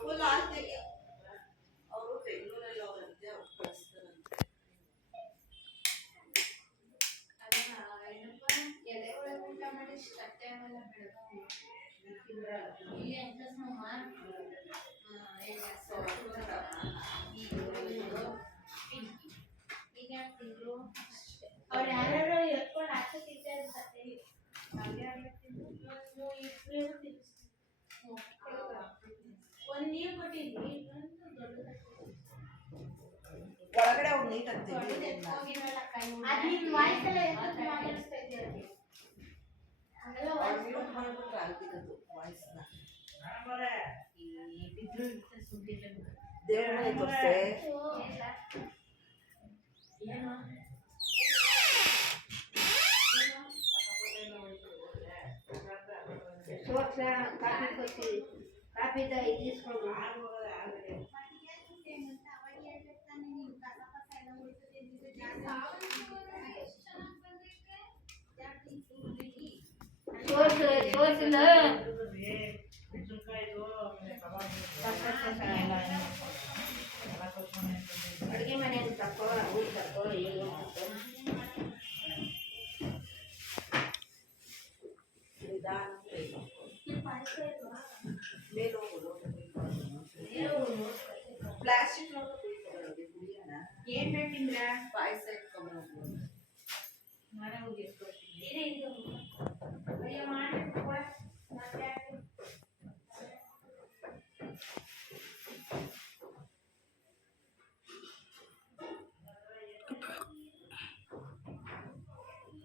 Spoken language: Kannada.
ಫುಲ್ ಆಸ್ತಿಗೆ ಅವರು ಬೆಂಗಳೂರಲ್ಲಿ ಅವರಂತೆ ಅವ್ರು ಕಳಿಸ್ತಾರಂತೆ. ಎಲೆ ಒಳಗೆ ಊಟ ಮಾಡಿ ಕಟ್ಟೆ ಆಮೇಲೆ ಬೆಳಗ್ಗೆ ಇಲ್ಲಿ ಅಂತ ಈಗ ತಿಂಗಳು ಅವ್ರು ಯಾರು ಎತ್ಕೊಂಡು ಆಚೆ ತಿಂತಾರೆ ಸತ್ತೆ ಒಂದು ನೀರು ಕೊಟ್ಟಿದ್ವಿ ಇನ್ನೊಂದು ದೊಡ್ಡದಾಗಿ ಒಳಗಡೆ ಹೋಗಿ ನೀಟ್ ದೇವರ ಕಾಫಿ ಇಸ್ಕೊಂಡು ಅಡುಗೆ ಮನೆಯಲ್ಲಿ ತಕ್ಕೋ ಊಟ ತಕ್ಕೋ ಏನು ನಿಧಾನ ಮೇಲೆ